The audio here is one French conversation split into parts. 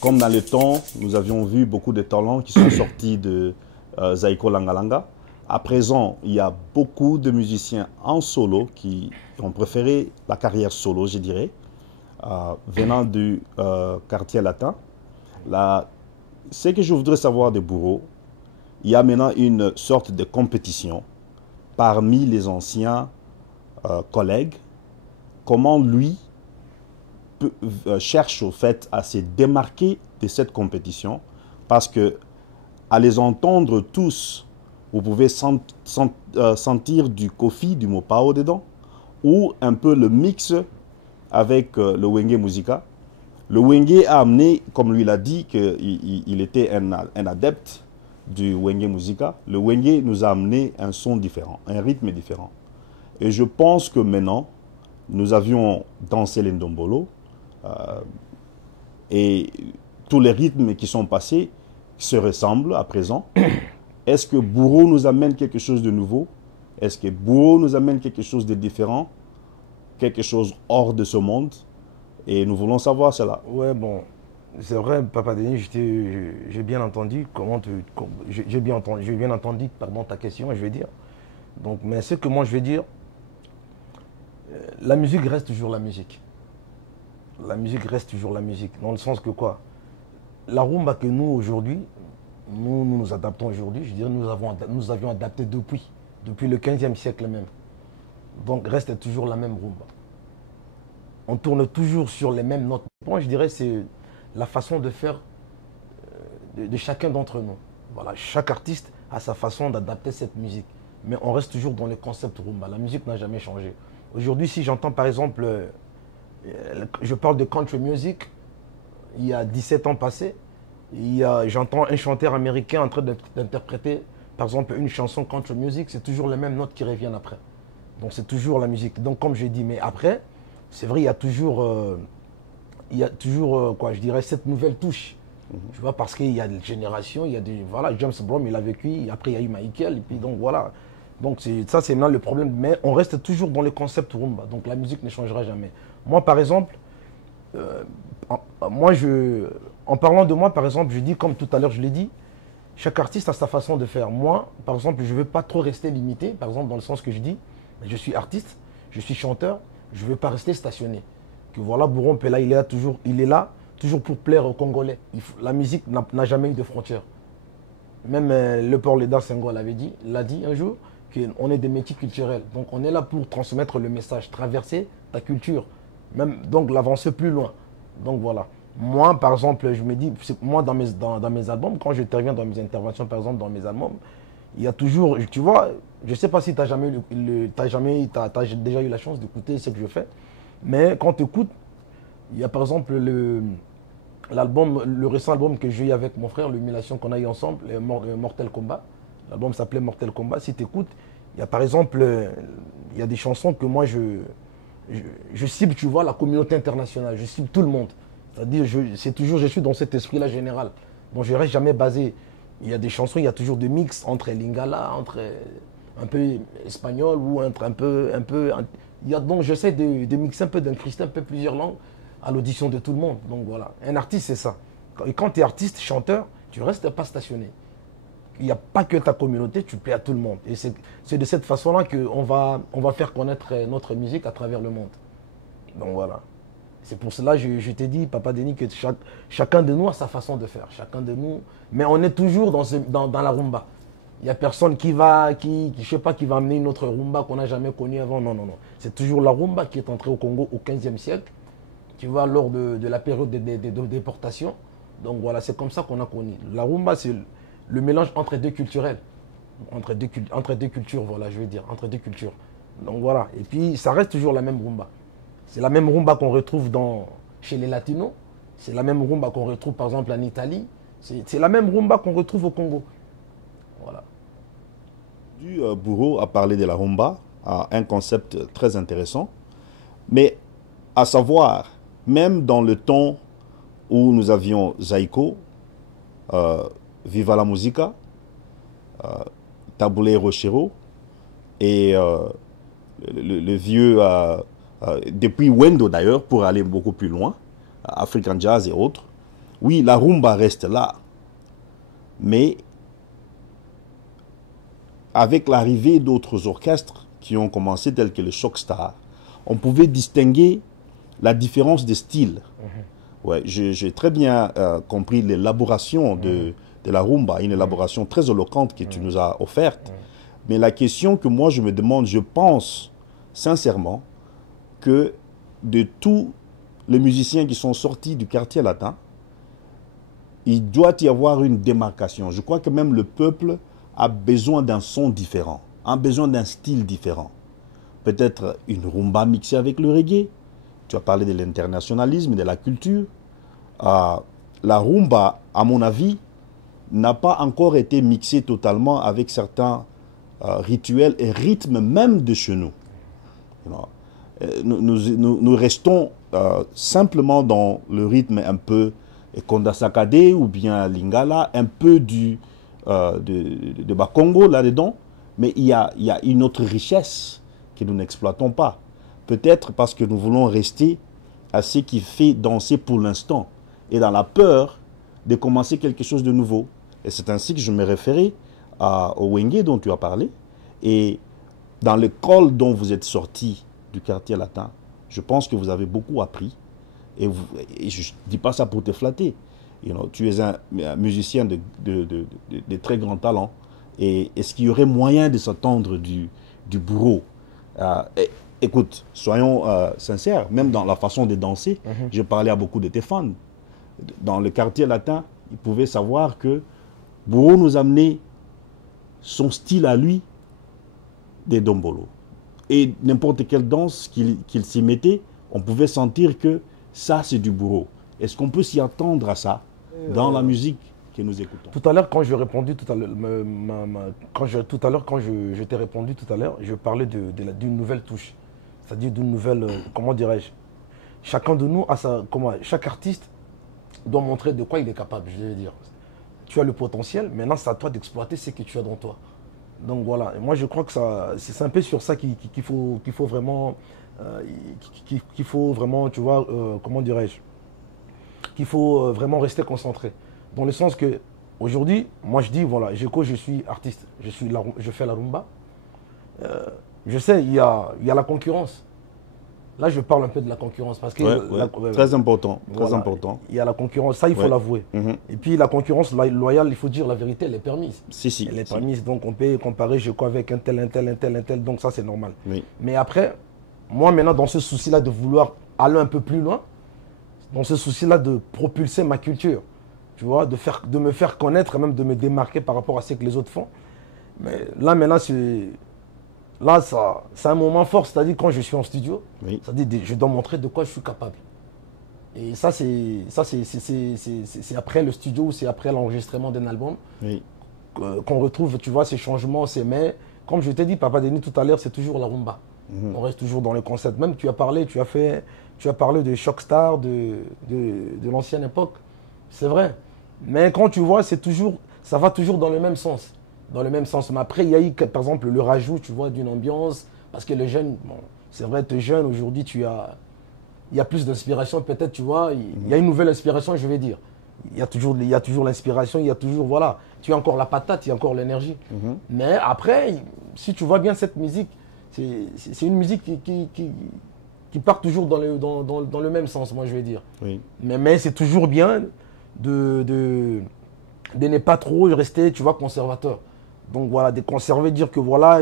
Comme dans le temps, nous avions vu beaucoup de talents qui sont sortis de Zaiko Langalanga. À présent, il y a beaucoup de musiciens en solo qui ont préféré la carrière solo, je dirais, venant du quartier latin. Ce que je voudrais savoir de Bourreau, il y a maintenant une sorte de compétition parmi les anciens collègues. Comment lui cherche au fait à se démarquer de cette compétition, parce que à les entendre tous, vous pouvez sentir du Kofi, du Mopao dedans, ou un peu le mix avec le Wenge Musica. Le Wenge a amené, comme lui l'a dit, qu'il était un adepte du Wenge Musica. Le Wenge nous a amené un son différent, un rythme différent. Et je pense que maintenant, nous avions dansé l'Ndombolo, et tous les rythmes qui sont passés se ressemblent à présent. Est-ce que Bourreau nous amène quelque chose de nouveau? Est-ce que Bourreau nous amène quelque chose de différent? Quelque chose hors de ce monde? Et nous voulons savoir cela. Ouais, bon, c'est vrai, Papa Denis, j'ai bien entendu j'ai bien entendu, pardon, ta question, je vais dire. Donc, mais ce que moi je vais dire, la musique reste toujours la musique. La musique reste toujours la musique. Dans le sens que quoi? La rumba que nous, aujourd'hui, nous adaptons aujourd'hui, je dirais, nous avions adapté depuis le 15e siècle même. Donc, reste toujours la même rumba. On tourne toujours sur les mêmes notes. Moi, je dirais, c'est la façon de faire de chacun d'entre nous. Voilà, chaque artiste a sa façon d'adapter cette musique. Mais on reste toujours dans le concept rumba. La musique n'a jamais changé. Aujourd'hui, si j'entends par exemple, je parle de country music, il y a 17 ans passés, j'entends un chanteur américain en train d'interpréter par exemple une chanson country music, c'est toujours les mêmes notes qui reviennent après. Donc c'est toujours la musique. Donc comme j'ai dit, mais après, c'est vrai, il y a toujours, quoi, je dirais, cette nouvelle touche. Tu vois, parce qu'il y a des générations, il y a des, voilà, James Brown, il a vécu, après il y a eu Michael, et puis donc voilà. Donc ça, c'est maintenant le problème. Mais on reste toujours dans le concept rumba. Donc la musique ne changera jamais. Moi, par exemple, en parlant de moi, par exemple, je dis, comme tout à l'heure, je l'ai dit, chaque artiste a sa façon de faire. Moi, par exemple, je ne veux pas trop rester limité, par exemple, dans le sens que je dis, je suis artiste, je suis chanteur, je ne veux pas rester stationné. Que voilà, Bourreau Pela, il est là, toujours pour plaire aux Congolais. La musique n'a jamais eu de frontières. Même le Port Léda Senghor l'a dit un jour, qu'on est des métiers culturels. Donc on est là pour transmettre le message, traverser ta culture, même donc l'avancer plus loin. Donc voilà. Moi, par exemple, je me dis, moi dans mes albums, quand j'interviens dans mes interventions, par exemple, dans mes albums, il y a toujours, tu vois, je ne sais pas si tu as t'as déjà eu la chance d'écouter ce que je fais, mais quand tu écoutes, il y a par exemple le récent album que j'ai eu avec mon frère, l'humiliation qu'on a eu ensemble, Mortel Kombat. L'album s'appelait Mortel Kombat. Si tu écoutes, il y a par exemple, il y a des chansons que moi je cible, tu vois, la communauté internationale, je cible tout le monde. C'est-à-dire, je suis dans cet esprit-là général. Donc je ne reste jamais basé. Il y a des chansons, il y a toujours des mix entre lingala, entre un peu espagnol ou entre un peu. Donc j'essaie de mixer un peu, d'incruster un peu plusieurs langues à l'audition de tout le monde. Donc voilà. Un artiste, c'est ça. Et quand tu es artiste, chanteur, tu ne restes pas stationné. Il n'y a pas que ta communauté, tu plais à tout le monde. Et c'est de cette façon-là qu'on va faire connaître notre musique à travers le monde. Donc voilà. C'est pour cela que je t'ai dit, Papa Denis, que chacun de nous a sa façon de faire. Chacun de nous. Mais on est toujours dans la rumba. Il n'y a personne qui va amener une autre rumba qu'on n'a jamais connue avant. Non, non, non. C'est toujours la rumba qui est entrée au Congo au 15e siècle. Tu vois, lors de la période des déportations. Donc voilà, c'est comme ça qu'on a connu. La rumba, c'est le mélange entre deux culturels. Entre deux cultures, voilà, je veux dire. Entre deux cultures. Donc voilà. Et puis, ça reste toujours la même rumba. C'est la même rumba qu'on retrouve chez les Latinos. C'est la même rumba qu'on retrouve par exemple en Italie. C'est la même rumba qu'on retrouve au Congo. Voilà. Bourreau a parlé de la rumba, un concept très intéressant. Mais à savoir, même dans le temps où nous avions Zaiko, Viva la Musica, Taboulé Rochero et le vieux, depuis Wendo d'ailleurs, pour aller beaucoup plus loin, African Jazz et autres. Oui, la rumba reste là, mais avec l'arrivée d'autres orchestres qui ont commencé, tels que le Shock Star, on pouvait distinguer la différence de style. Ouais, j'ai très bien compris l'élaboration de la rumba, une élaboration très éloquente que tu nous as offerte. Mais la question que moi je me demande, je pense sincèrement que de tous les musiciens qui sont sortis du quartier latin, il doit y avoir une démarcation. Je crois que même le peuple a besoin d'un son différent, a besoin d'un style différent. Peut-être une rumba mixée avec le reggae. Tu as parlé de l'internationalisme, de la culture. La rumba, à mon avis, n'a pas encore été mixée totalement avec certains rituels et rythmes même de chez nous. Nous restons simplement dans le rythme un peu Konda Sakade ou bien Lingala, un peu de Bakongo là-dedans, mais il y a une autre richesse que nous n'exploitons pas. Peut-être parce que nous voulons rester à ce qui fait danser pour l'instant et dans la peur de commencer quelque chose de nouveau. Et c'est ainsi que je me référais au Wenge dont tu as parlé. Et dans l'école dont vous êtes sorti du quartier latin, je pense que vous avez beaucoup appris. Et je ne dis pas ça pour te flatter. Tu es un musicien de très grand talent. Et est-ce qu'il y aurait moyen de s'entendre du bourreau? Écoute, soyons sincères, même dans la façon de danser, je parlais à beaucoup de tes fans. Dans le quartier latin, ils pouvaient savoir que Bourreau nous amenait son style à lui des dombolo. Et n'importe quelle danse qu'il s'y mettait, on pouvait sentir que ça, c'est du Bourreau. Est-ce qu'on peut s'y attendre à ça dans la musique que nous écoutons? Tout à l'heure, quand j'ai répondu, tout à l'heure, quand je t'ai répondu tout à l'heure, je parlais d'une nouvelle touche. C'est-à-dire d'une nouvelle, comment dirais-je, chacun de nous a chaque artiste doit montrer de quoi il est capable, je vais dire. Tu as le potentiel, maintenant c'est à toi d'exploiter ce que tu as dans toi. Donc voilà, et moi je crois que c'est un peu sur ça qu'il faut vraiment, tu vois, comment dirais-je, qu'il faut vraiment rester concentré. Dans le sens que, aujourd'hui, moi je dis, voilà, je suis artiste, je fais la rumba. Je sais, il y a la concurrence. Là, je parle un peu de la concurrence parce que très important, voilà, très important. Il y a la concurrence, ça il faut l'avouer. Et puis la concurrence loyale, il faut dire la vérité, elle est permise. Si. Elle est permise, donc on peut comparer, je crois, avec un tel, donc ça c'est normal. Oui. Mais après, moi maintenant, dans ce souci-là de vouloir aller un peu plus loin, dans ce souci-là de propulser ma culture, tu vois, de me faire connaître, même de me démarquer par rapport à ce que les autres font. Mais là maintenant, c'est un moment fort, c'est-à-dire quand je suis en studio, c'est-à-dire je dois montrer de quoi je suis capable. Et ça, c'est après le studio ou c'est après l'enregistrement d'un album qu'on retrouve, tu vois, ces changements, ces mais. Comme je t'ai dit, Papa Denis tout à l'heure, c'est toujours la rumba. On reste toujours dans le concept. Même tu as parlé de Shockstar, de l'ancienne époque. C'est vrai. Mais quand tu vois, ça va toujours dans le même sens. Dans le même sens. Mais après, il y a eu, par exemple, le rajout, tu vois, d'une ambiance. Parce que les jeunes, bon, c'est vrai, tu es jeune, aujourd'hui, il y a plus d'inspiration, peut-être, tu vois. Il y a une nouvelle inspiration, je vais dire. Il y a toujours l'inspiration, il y a toujours, voilà. Tu as encore la patate, il y a encore l'énergie. Mais après, si tu vois bien cette musique, c'est une musique qui part toujours dans le même sens, moi, je vais dire. Oui. Mais c'est toujours bien de ne pas trop rester, tu vois, conservateur. Donc voilà, de conserver, dire que voilà,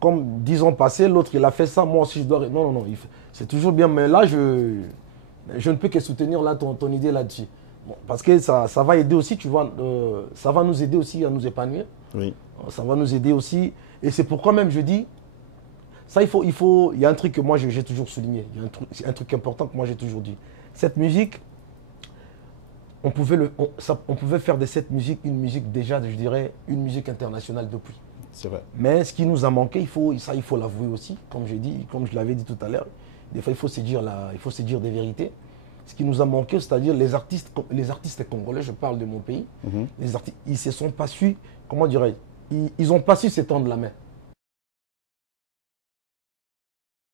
comme 10 ans passés, l'autre il a fait ça, moi aussi je dois... Non, c'est toujours bien, mais là je ne peux que soutenir là, ton idée là-dessus. Bon, parce que ça va aider aussi, tu vois, ça va nous aider aussi à nous épanouir. Oui. Ça va nous aider aussi, et c'est pourquoi même je dis, ça il y a un truc que moi j'ai toujours souligné, il y a un truc important que moi j'ai toujours dit. Cette musique, on pouvait faire de cette musique une musique déjà, je dirais, une musique internationale depuis. C'est vrai. Mais ce qui nous a manqué, il faut l'avouer aussi, comme je l'avais dit tout à l'heure, des fois il faut se dire des vérités. Ce qui nous a manqué, c'est-à-dire les artistes congolais, je parle de mon pays, les artistes, ils se sont pas su, comment dirais-je, ils n'ont pas su s'étendre la main.